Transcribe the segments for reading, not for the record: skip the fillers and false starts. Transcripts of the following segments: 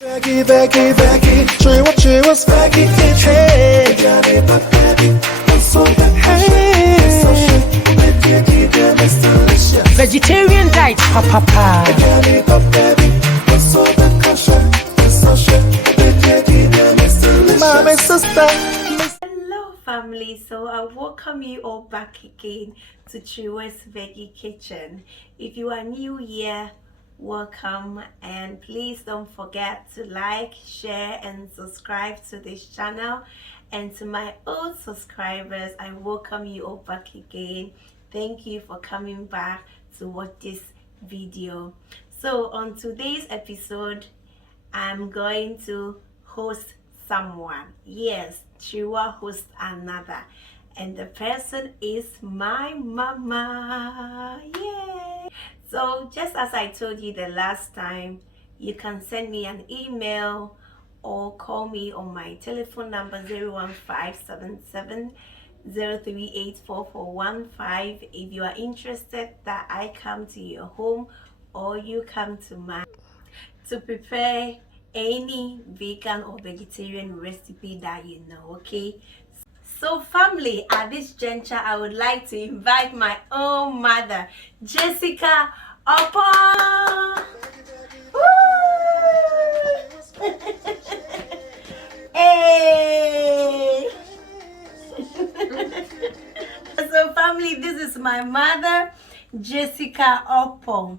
Veggie, Veggie, Veggie, Kyerewaa Spice, hey. Vegetarian diet, papa. Mama, sister. Hello family, so I welcome you all back again to Kyerewaa's Veggie Kitchen. If you are new here, welcome, and please don't forget to like, share and subscribe to this channel. And to my old subscribers, I welcome you all back again. Thank you for coming back to watch this video. So on today's episode, I'm going to host someone. Yes, Kyerewaa hosts another, and the person is my mama. Yay! So just as I told you the last time, you can send me an email or call me on my telephone number 01577 0384415 if you are interested that I come to your home or you come to mine to prepare any vegan or vegetarian recipe that you know. Okay, so family, at this juncture I would like to invite my own mother, Jessica, upon. Hey. So family, this is my mother, Jessica Opon.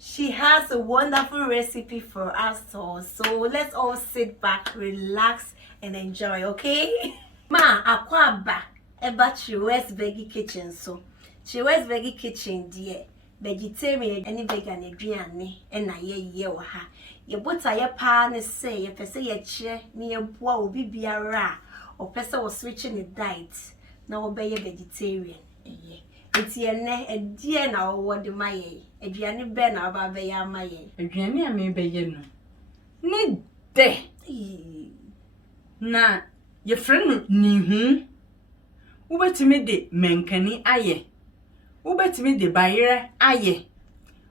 She has a wonderful recipe for us all, so let's all sit back, relax and enjoy. Okay. Ma akwaba eba Kyerewaa's Veggie Kitchen. So Kyerewaa's Veggie Kitchen dear vegetarian any vegan aduane na ye wo ha ye bota ye pa ne say ye pese ye kire ne ye boa obi biara o pese wo switch ne diet na wo be ye vegetarian eye enti ene edie na wo de maye aduane be na ba be ya maye Aduane a me be ye no. Ne de. Na ye friend Nuhuu. Ubetimi de menkani aye. Ubetimi de bayere aye.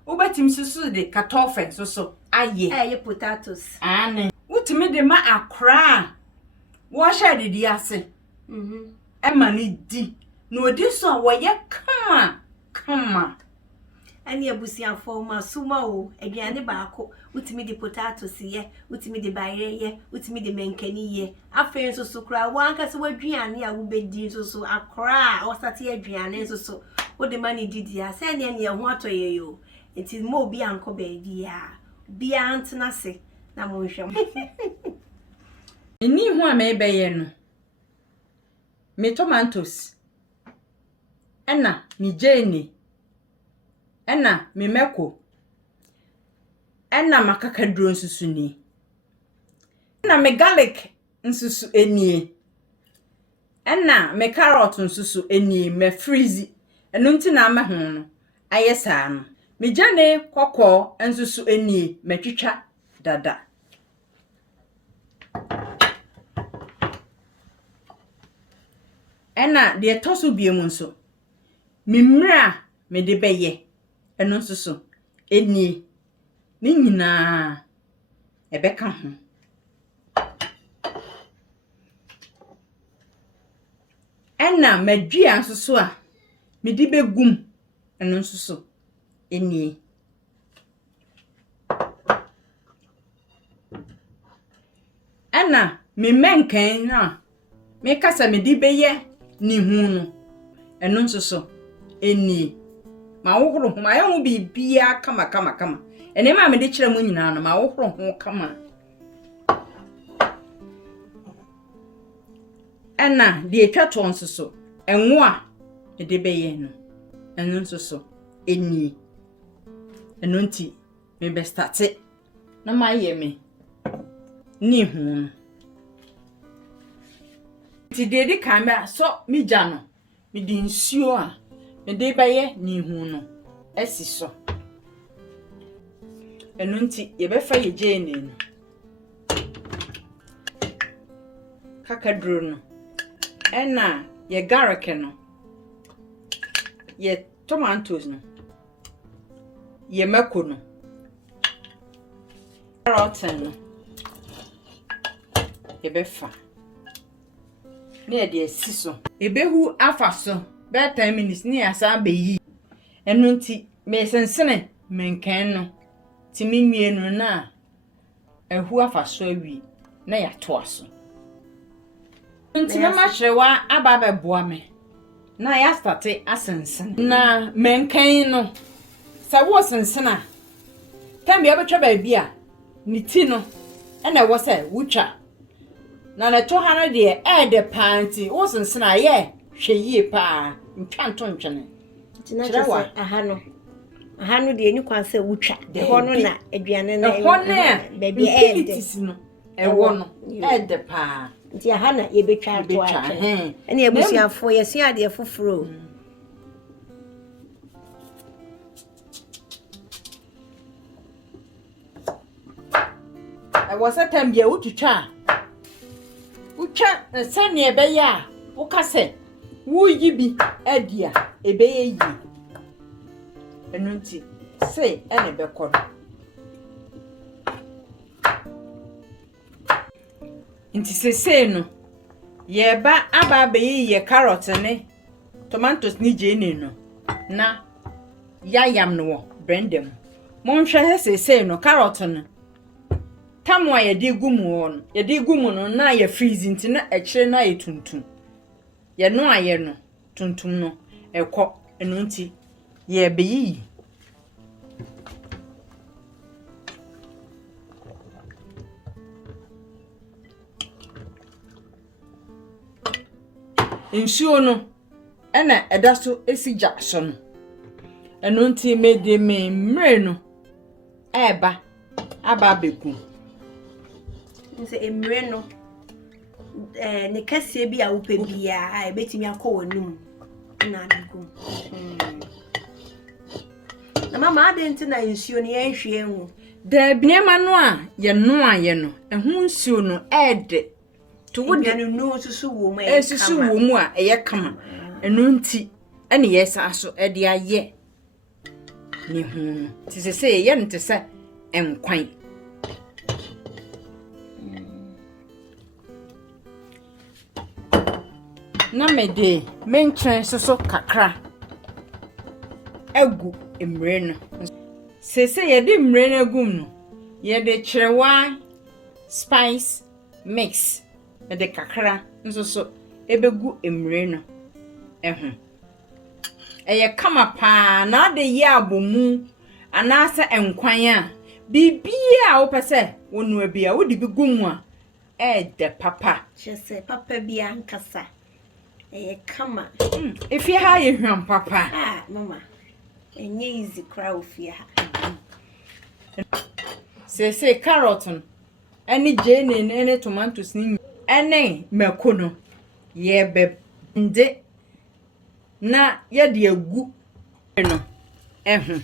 Ubetimi susu de kartoffeln so aye. Ye potatoes. Ane. Utimi de ma akra. Wo sha de di ase. Ema ni di. No odi so wo ye kama. Ani abusiafo ma suma o aduane baako utimi de potatoes ye utimi de bayere ye utimi de menkani ye afen so so kra wanka se waduane a wo bedi so akra o sate aduane so wo de mani didi a se ne ne ho atoye yo enti mo bi anko ba bia bia antena se na mo hwem. Nnuhuu a me be ye no. Me tomatoes. Ena mi jeni. Ena me meko. Ena makakaduro nsusu ni. Ena me garlic nsusu enie. Ena me carrot nsusu enie me freeze. Enu nti na ama ho no ayesa no. Me jane kokko nsusu enie me twitwa dada. Ena de toso biemu nso. Me mra me de beye. Eno nsusu enie ni nyina ebeka ho. Ena madua nsusu a me di begum eno nsusu enie. Ena me menkan na me kasa me di beye Nnuhuu no eno nsusu enie. Ma wo horo ho ma ye ho bibia kama. Ene ma me de kire mo nyina no ma wo horo ho kama. Ena de etwa to nsoso enwo a de beye no eno nsoso eni. Eno nti me be start na ma ye me Nnuhuu. Ti de kamera so mi jano mi di nsuo a me de beye Nnuhuu no esi so. Eno nti ye be fa ye jeni no. Kakaduro no. Ena ye garlic no. Ye tomatoes no. Ye meko no. Carrot no. yebefa na yede asi so ebehu afa so be 10 minutes ni asa beyi enu nti me sensene menkan no ti minwie no na ehu afa so awi na ya to aso nti mama Kyerewaa aba beboa me na ya starte asensen na menkan no sa wo sensena tambi abetwa ba bia ni ti no ena wo se wutwa na na to ha no de de panti wo sensena ye hweyie pa ntwa ntontwene Kyerewaa aha no de ni kwanse wutwa de ho no na aduane na ho na baby no ewo no de pa nti aha na yebetwa ato atwe ene ebusiafo yesua de foforo was a time ya utwa sane ebe ya ukase wo yibi adia ebe yi enu nti say ene bekọ nti sese no ye ba aba be ye carrot ne tomatoes ni je no na yam no brandem mon hwe sese no carrot no tamwa ye de gumu on ye de gumu no na ye freeze nti na ekire na ye tuntum ye no aye no tuntum no ekọ enu nti ye be yi nsuo no ena edaso esija so no enu nti mede me mre no eba aba beku nse emre no ne kase bi a wope bia a ebetimi akọ wonum na adugo na mama ade nti na nsuo no ye nhwe hu da biema no a ye no aye no ehu nsuo no ede to wode no susu wo mu susu wo mu a eye kama enu nti ene ye sa so ede aye ni hu ti se ye nte se enkwan na mede mentren so kakra egu emre no sese ye de emre no agum no ye de Kyerewaa spice mix de kakra so ebegu emre no ehu eye kama pa na de ye abomu anasa enkwan a bibia wo pese wonu abia wo de bi gumu a de papa chese papa bia nkasa kama if you ha ye hwan papa mama enye easy cry ofia say carrot any jane any tomatoes ni any makono ye be nde na ye de agu no ehu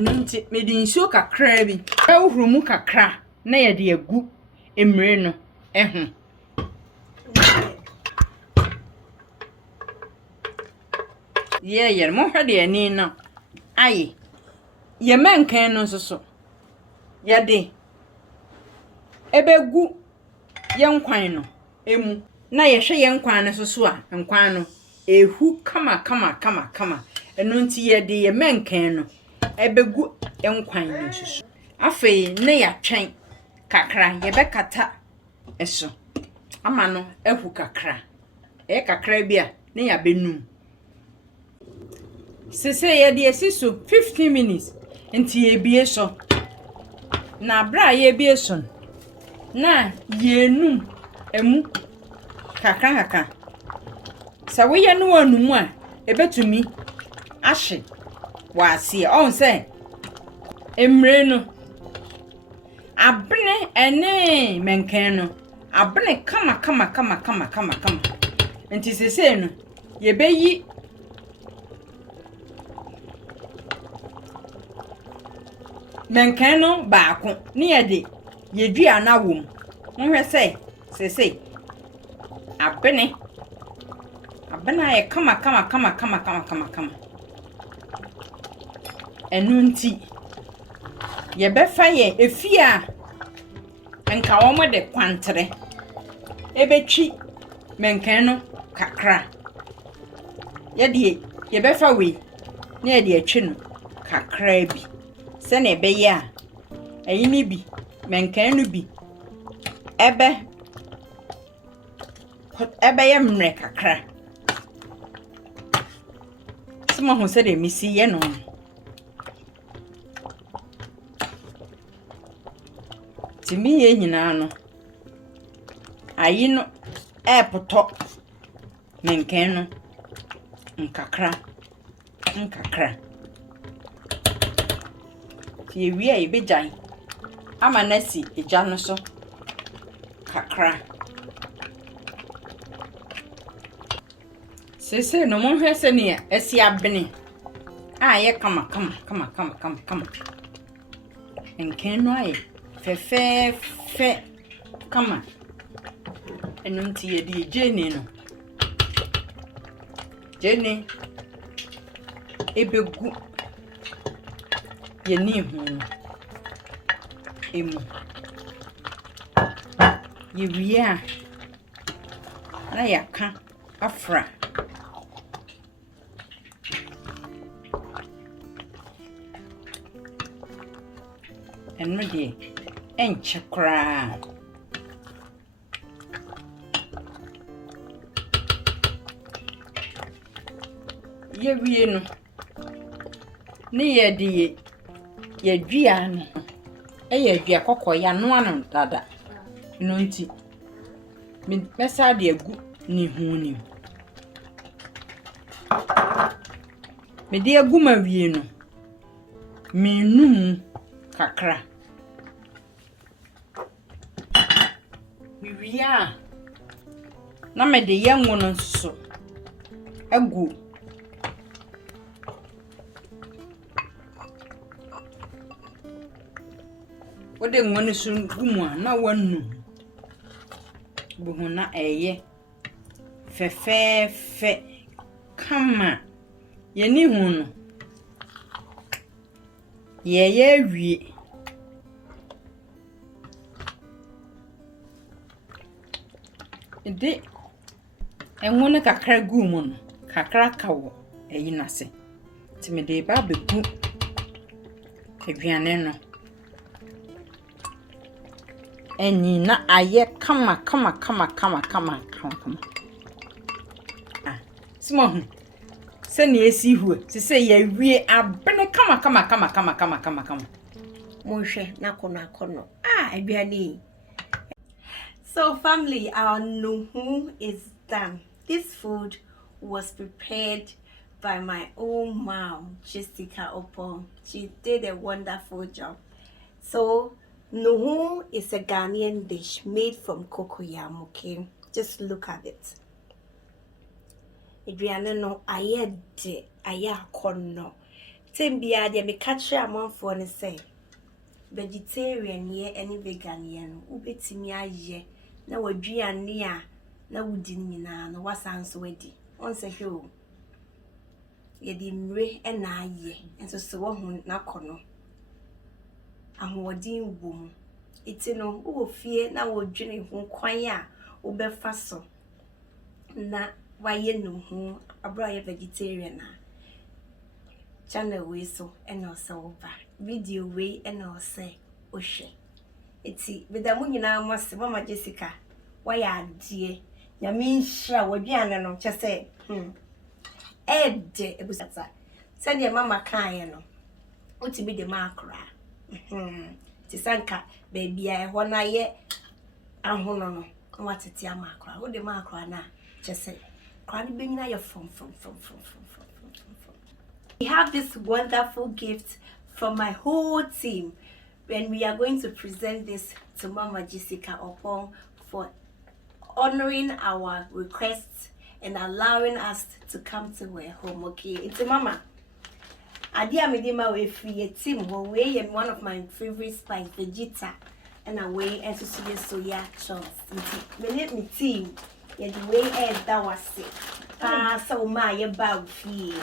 nti mede nsuo kakra bi ehuru kakra na ye de agu emre no ehu ye mo hwede ani no aye ye menkan no so ye de ebegu ye nkwan no emu na ye hwe ye nkwan no so a nkwan no ehu kama enu nti ye de ye menkan no ebegu enkwan no susu afei ne ya twen kakra ye bekata eso ama no ehu kakra kakra bia ne ya benum sese ye de esiso 15 minutes nti ye bie so na bra ye bie so na yenum emu kakra sa we ye no anum a ebetumi ahye wase on say emre no abne ene menken no abne kama nti sese no ye beyi menken no baako ne ye de ye dua na wom nhwe say sese abne ye kama Enunti. Ye befa ye efi a enka wo mo de kwantere. Ebetwi menkan no kakra. Ye de ye befa we na ye de atwi no kakra bi. Se na ebeye a eyi ni bi menkan no bi ebe ye mre kakra. Sima hu se de misi ye no. Timi ye nyina no. Ayi no poto menkan no nkakra. Ti ewi a ebejan ama nasi eja no so kakra. Sese no mo hwese ne esi abene ye kama. Enken no aye fe kama. Enunti ye di jeni no. Jeni ebegu ye Nnuhuu emu. Ye wiya na yaka afra. Enu de enche kra. Ye wiye no ni ye de ye dua no ye dua Cocoyam no anu dada no nti mesa de agu Nnuhuu ni me de agu ma wiye no menum kakra. Mi wiya na me de yanwo no so agu wode ngone so gumu na wannu buhu na eye fe kama ye Nnuhuu no ye wie ede enwone kakra gumu no kakra kawo eyi nase ti me de ba begu aduane no enyi na aye kama. Simo hu se ne esi hu se ye wie abene kama. Moshe nakono. Aduane. So family, our Nuhuu is done. This food was prepared by my own mom, Jessica Opon. She did a wonderful job. So Nuhuu is a Ghanaian dish made from cocoyam, okay? Just look at it. Adriana no ayede ayakono. Tembia de me catch a man for ne say. Vegetarian ye any vegan ubetimi aye na waduane a na wudi nyina no wasanso wadi onse hwe o ye di mre na aye enso se wo hu na kono ahwodin wom iti no wo fie na wodwene hu kwan a wo befa so na waye Nuhuu abro ye vegetarian na channel we so ena osewoba video we ena ose ohwe eti bedamu nyina mose mama Jessica waya ade nyame nhia waduane no chese ede ebusata sede mama kan no otimi de makra ti sanka baby a ho na ye ahono no watete amakra wo de makra na chese kwani benyina ye from. We have this wonderful gift from my whole team, and we are going to present this to Mama Jessica Opon for honoring our requests and allowing us to come to her home. Okay, it's Mama. Adia medima we free team we one of my favorite spice, Veggie, and away and to see soya chunks. Me team, yeah, the way that was it. papa so ma ye ba fie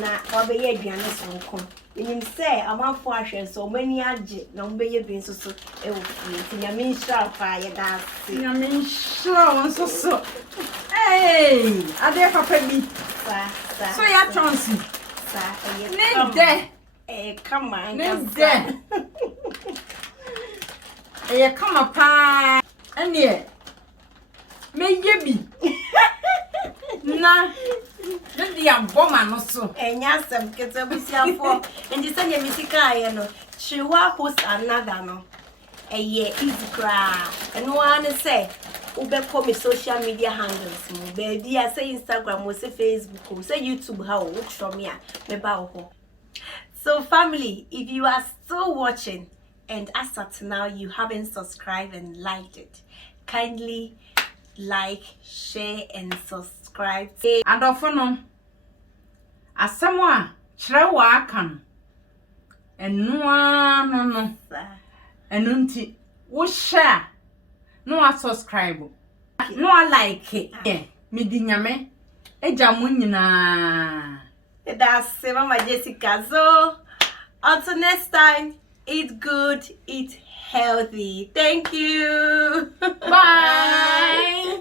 na obeye aduane sonko enim say amanfo ahwe so mani age na obeye bi nso so e wo fie tinyame nshira pa ye da se nyame nshira won so hey ade papa bi so ya chance ne de come on ne de come pa ene me ye bi na ndi aboma no so enya sem kete busiafo ndi se nye misika aye no Kyerewaa host another no eye easy cra eno ane say ubekọ me social media handles mo baby I say Instagram or say Facebook or say YouTube how watch from me me ba ho. So family, if you are still watching and as at now you haven't subscribed and liked it, kindly like, share and subscribe. Adofo no asemo a Kyerewaa kan eno no eno nti wo share no a subscribe no a like me di nyame eja mo nyina. That's Mama Jessica. So until next time, eat good, eat healthy. Thank you. Bye.